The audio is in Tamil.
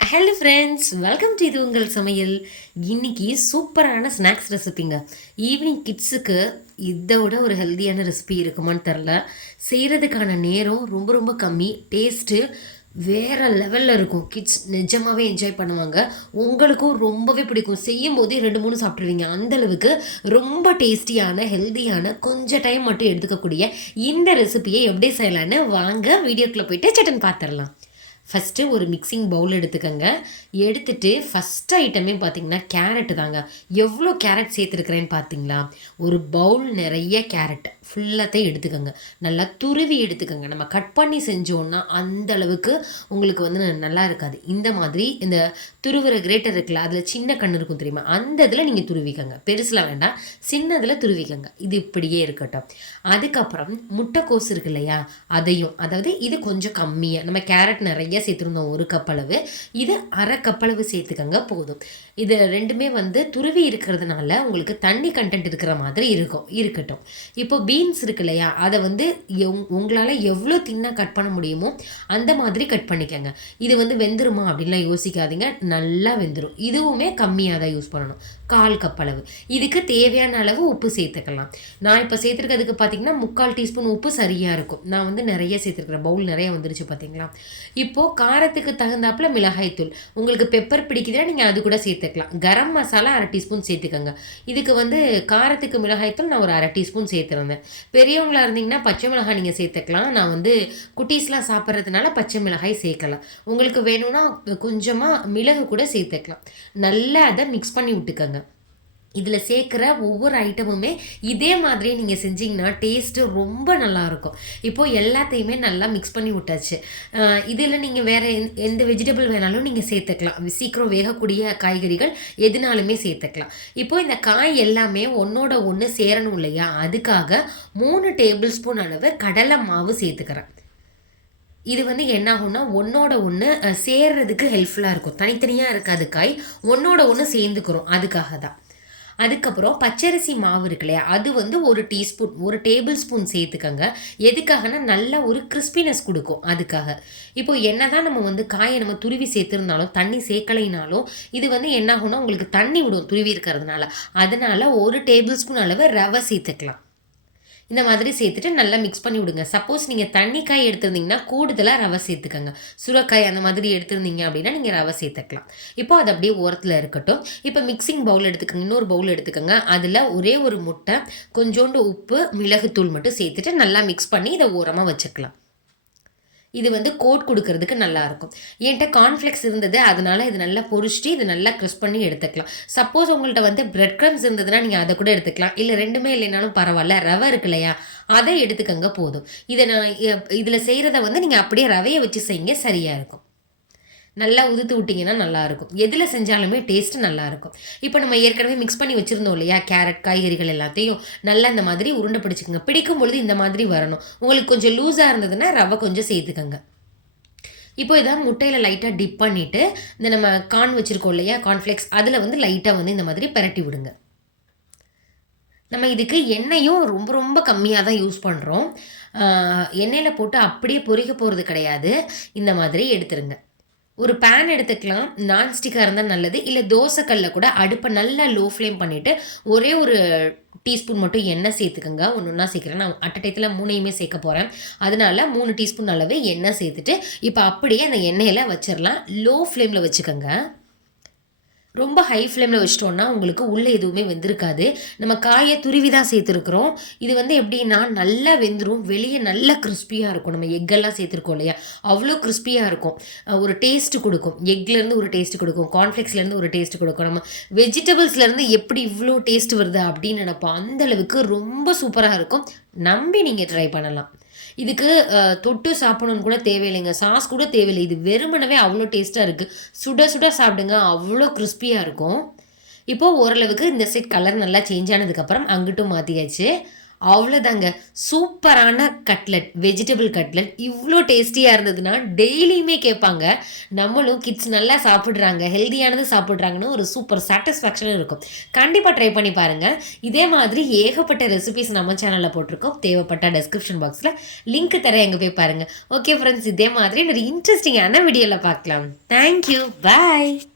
ஹலோ ஃப்ரெண்ட்ஸ், வெல்கம் டு இது உங்கள் சமையல். இன்னைக்கு சூப்பரான ஸ்நாக்ஸ் ரெசிபிங்க. ஈவினிங் கிட்ஸுக்கு இதை விட ஒரு ஹெல்த்தியான ரெசிபி இருக்குமான்னு தெரில. செய்கிறதுக்கான நேரம் ரொம்ப ரொம்ப கம்மி, டேஸ்ட்டு வேறு லெவலில் இருக்கும். கிட்ஸ் நிஜமாகவே என்ஜாய் பண்ணுவாங்க. உங்களுக்கும் ரொம்பவே பிடிக்கும். செய்யும் போதே 2-3 சாப்பிட்ருவீங்க. அந்தளவுக்கு ரொம்ப டேஸ்டியான ஹெல்த்தியான கொஞ்சம் டைம் மட்டும் எடுத்துக்கக்கூடிய இந்த ரெசிபியை எப்படி செய்யலான்னு வாங்க வீடியோக்குள்ளே போயிட்டு சட்டன் பார்த்துடலாம். ஃபஸ்ட்டு ஒரு மிக்சிங் பவுல் எடுத்துக்கோங்க. எடுத்துகிட்டு ஃபஸ்ட் ஐட்டமே பார்த்திங்கன்னா கேரட்டு தாங்க. எவ்வளோ கேரட் சேர்த்துருக்குறேன்னு பார்த்தீங்களா? ஒரு பவுல் நிறைய கேரட் ஃபுல்லாத்தையும் எடுத்துக்கோங்க. நல்லா துருவி எடுத்துக்கோங்க. நம்ம கட் பண்ணி செஞ்சோன்னா அந்தளவுக்கு உங்களுக்கு வந்து நல்லா இருக்காது. இந்த மாதிரி இந்த துருவுற கிரேட்டர் இருக்குல்ல, அதில் சின்ன கண் இருக்கும் தெரியுமா, அந்த இதில் நீங்கள் துருவிக்கங்க. பெருசில் வேண்டாம், சின்னதில் துருவிக்கங்க. இது இப்படியே இருக்கட்டும். அதுக்கப்புறம் முட்டைக்கோஸ் இருக்கு இல்லையா, அதையும், அதாவது இது கொஞ்சம் கம்மியாக, நம்ம கேரட் நிறைய சேர்த்துருந்தோம் 1 கப் அளவு, இது 1/2 கப் அளவு சேர்த்துக்கங்க போதும். இது ரெண்டுமே வந்து துருவி இருக்கிறதுனால உங்களுக்கு தண்ணி கண்டென்ட் இருக்கிற மாதிரி இருக்கட்டும். இப்போ பீன்ஸ் இருக்கு இல்லையா, அதை வந்து உங்களால் எவ்வளோ தின்னாக கட் பண்ண முடியுமோ அந்த மாதிரி கட் பண்ணிக்கங்க. இது வந்து வெந்துருமா அப்படின்லாம் யோசிக்காதீங்க, நல்லா வெந்துடும். இதுவுமே கம்மியாக தான் யூஸ் பண்ணணும், 1/4 கப் அளவு. இதுக்கு தேவையான அளவு உப்பு சேர்த்துக்கலாம். நான் இப்போ சேர்த்துருக்கிறதுக்கு பார்த்தீங்கன்னா 3/4 டீஸ்பூன் உப்பு சரியாக இருக்கும். நான் வந்து நிறைய சேர்த்துருக்குறேன், பவுல் நிறைய வந்துருச்சு பார்த்தீங்களா. இப்போது காரத்துக்கு தகுந்தாப்புல மிளகாய்த்தூள், உங்களுக்கு பெப்பர் பிடிக்குதுன்னா நீங்கள் அது கூட சேர்த்துக்கலாம். கரம் மசாலா 1/2 டீஸ்பூன் சேர்த்துக்கோங்க. இதுக்கு வந்து காரத்துக்கு மிளகாய்த்தூள் நான் ஒரு 1/2 டீஸ்பூன் சேர்த்துருந்தேன். பெரியவங்களா இருந்தீங்கன்னா பச்சை மிளகாய் நீங்கள் சேர்த்துக்கலாம். நான் வந்து குட்டீஸ்லாம் சாப்பிட்றதுனால பச்சை மிளகாய் சேர்க்கலாம். உங்களுக்கு வேணும்னா கொஞ்சமாக மிளகு கூட சேர்த்துக்கலாம். நல்லா அதை மிக்ஸ் பண்ணி விட்டுக்கோங்க. இதில் சேர்க்குற ஒவ்வொரு ஐட்டமுமே இதே மாதிரி நீங்கள் செஞ்சிங்கன்னா டேஸ்ட்டு ரொம்ப நல்லாயிருக்கும். இப்போது எல்லாத்தையுமே நல்லா மிக்ஸ் பண்ணி விட்டாச்சு. இதில் நீங்கள் வேறு எந்த வெஜிடபிள் வேணாலும் நீங்கள் சேர்த்துக்கலாம். சீக்கிரம் வேகக்கூடிய காய்கறிகள் எதுனாலுமே சேர்த்துக்கலாம். இப்போது இந்த காய் எல்லாமே ஒன்றோட ஒன்று சேரணும் இல்லையா, அதுக்காக 3 டேபிள் ஸ்பூன் அளவு கடலை மாவு சேர்த்துக்கிறேன். இது வந்து என்ன ஆகும்னா ஒன்றோட ஒன்று சேர்றதுக்கு ஹெல்ப்ஃபுல்லாக இருக்கும். தனித்தனியாக இருக்காது, காய் ஒன்றோட ஒன்று சேர்ந்துக்கிறோம், அதுக்காக தான். அதுக்கப்புறம் பச்சரிசி மாவு இருக்கு இல்லையா, அது வந்து 1 டீஸ்பூன், 1 டேபிள் ஸ்பூன் சேர்த்துக்கங்க. எதுக்காகனா நல்ல ஒரு கிறிஸ்பினஸ் கொடுக்கும், அதுக்காக. இப்போ என்ன தான் நம்ம வந்து காயை நம்ம துருவி சேர்த்துருந்தாலும் தண்ணி சேர்க்கலைனாலும் இது வந்து என்ன ஆகும்னா உங்களுக்கு தண்ணி விடும் துருவி இருக்கிறதுனால. அதனால 1 டேபிள் ஸ்பூன் அளவு ரவை சேர்த்துக்கலாம். இந்த மாதிரி சேர்த்துட்டு நல்லா மிக்ஸ் பண்ணி விடுங்க. சப்போஸ் நீங்கள் தண்ணிக்காய் எடுத்திருந்தீங்கன்னா கூடுதலாக ரவை சேர்த்துக்கங்க. சுரைக்காய் அந்த மாதிரி எடுத்திருந்தீங்க அப்படின்னா நீங்கள் ரவை சேர்த்துக்கலாம். இப்போ அது அப்படியே ஓரத்தில் இருக்கட்டும். இப்போ மிக்சிங் பவுல் எடுத்துக்கோங்க, இன்னொரு பவுல் எடுத்துக்கோங்க. அதில் ஒரே ஒரு முட்டை, கொஞ்சோண்டு உப்பு, மிளகுத்தூள் மட்டும் சேர்த்துட்டு நல்லா மிக்ஸ் பண்ணி இதை ஓரமாக வச்சுக்கலாம். இது வந்து கோட் கொடுக்கறதுக்கு நல்லாயிருக்கும். என்கிட்ட கார்ன்ஃப்ளெக்ஸ் இருந்தது, அதனால இது நல்லா பொரிச்சிட்டு இது நல்லா க்ரிஸ்ப் பண்ணி எடுத்துக்கலாம். சப்போஸ் உங்கள்கிட்ட வந்து பிரெட் க்ரம்ஸ் இருந்ததுன்னா நீங்கள் அதை கூட எடுத்துக்கலாம். இல்லை ரெண்டுமே இல்லைனாலும் பரவாயில்ல, ரவை இருக்கு இல்லையா, அதை எடுத்துக்கங்க போதும். இதை நான் இதில் செய்கிறத வந்து நீங்கள் அப்படியே ரவையை வச்சு செய்யுங்க, சரியாக இருக்கும். நல்லா உதுத்து விட்டிங்கன்னா நல்லாயிருக்கும். எதில் செஞ்சாலுமே டேஸ்ட்டு நல்லாயிருக்கும். இப்போ நம்ம ஏற்கனவே மிக்ஸ் பண்ணி வச்சுருந்தோம் இல்லையா, கேரட் காய்கறிகள் எல்லாத்தையும் நல்லா இந்த மாதிரி உருண்டை பிடிச்சிக்கோங்க. பிடிக்கும் பொழுது இந்த மாதிரி வரணும். உங்களுக்கு கொஞ்சம் லூஸாக இருந்ததுன்னா ரவை கொஞ்சம் சேர்த்துக்கங்க. இப்போ இதான் முட்டையில் லைட்டாக டிப் பண்ணிவிட்டு இந்த நம்ம கார்ன் வச்சுருக்கோம் இல்லையா, கார்ன்ஃப்ளெக்ஸ், அதில் வந்து லைட்டாக வந்து இந்த மாதிரி பரட்டி விடுங்க. நம்ம இதுக்கு எண்ணெயும் ரொம்ப ரொம்ப கம்மியாக தான் யூஸ் பண்ணுறோம். எண்ணெயில் போட்டு அப்படியே பொரிக்க போகிறது கிடையாது. இந்த மாதிரி எடுத்துருங்க. ஒரு பேன் எடுத்துக்கலாம், நான்ஸ்டிக்காக இருந்தால் நல்லது. இல்லை தோசைக்கல்ல கூட அடுப்பை நல்லா லோ ஃப்ளேம் பண்ணிவிட்டு ஒரே ஒரு டீஸ்பூன் மட்டும் எண்ணெய் சேர்த்துக்கோங்க. ஒன்று ஒன்றா சேர்க்குறேன், நான் அட் டயத்தில் 3யுமே சேர்க்க போகிறேன். அதனால 3 டீஸ்பூன் அளவு எண்ணெய் சேர்த்துட்டு இப்போ அப்படியே அந்த எண்ணெயில் வச்சிடலாம். லோ ஃப்ளேமில் வச்சுக்கோங்க. ரொம்ப ஹை ஃப்ளேமில் வச்சிட்டோன்னா உங்களுக்கு உள்ளே எதுவுமே வெந்திருக்காது. நம்ம காயை துருவி தான் சேர்த்துருக்குறோம். இது வந்து எப்படின்னா நல்லா வெந்துடும், வெளியே நல்லா கிறிஸ்பியாக இருக்கும். நம்ம எக்கெல்லாம் சேர்த்துருக்கோம் இல்லையா, அவ்வளோ கிறிஸ்பியாக இருக்கும். ஒரு டேஸ்ட்டு கொடுக்கும். எக்லேருந்து ஒரு டேஸ்ட்டு கொடுக்கும், கார்ன்ஃப்ளெக்ஸ்லேருந்து ஒரு டேஸ்ட்டு கொடுக்கும். நம்ம வெஜிடபிள்ஸ்லேருந்து எப்படி இவ்வளோ டேஸ்ட் வருது அப்படின்னு நினைப்போம். அந்தளவுக்கு ரொம்ப சூப்பராக இருக்கும். நம்பி நீங்கள் ட்ரை பண்ணலாம். இதுக்கு தொட்டு சாப்பிடணுன்னு கூட தேவையில்லைங்க, சாஸ் கூட தேவையில்லை. இது வெறுமனவே அவ்வளோ டேஸ்ட்டாக இருக்குது. சுட சுட சாப்பிடுங்க, அவ்வளோ கிறிஸ்பியாக இருக்கும். இப்போது ஓரளவுக்கு இந்த செட் கலர் நல்லா சேஞ்ச் ஆனதுக்கப்புறம் அங்கிட்டும் மாற்றியாச்சு. அவ்வளோதாங்க. சூப்பரான கட்லெட், வெஜிடபிள் கட்லெட் இவ்ளோ டேஸ்டியா இருந்ததுன்னா, டெய்லியுமே கேட்பாங்க. நம்மளும் கிட்ஸ் நல்லா சாப்பிடுறாங்க, ஹெல்தியானது சாப்பிடுறாங்கன்னு ஒரு சூப்பர் சாட்டிஸ்ஃபேக்ஷன் இருக்கும். கண்டிப்பா ட்ரை பண்ணி பாருங்க. இதே மாதிரி ஏகப்பட்ட ரெசிபீஸ் நம்ம சேனல்ல போட்டிருக்கோம். தேவைப்பட்டா டிஸ்கிரிப்ஷன் பாக்ஸ்ல லிங்க் தரேன், அங்க போய் பாருங்க. ஓகே ஃப்ரெண்ட்ஸ், இதே மாதிரி ஒரு இன்ட்ரெஸ்டிங்கான வீடியோல பார்க்கலாம். Thank you. பாய்.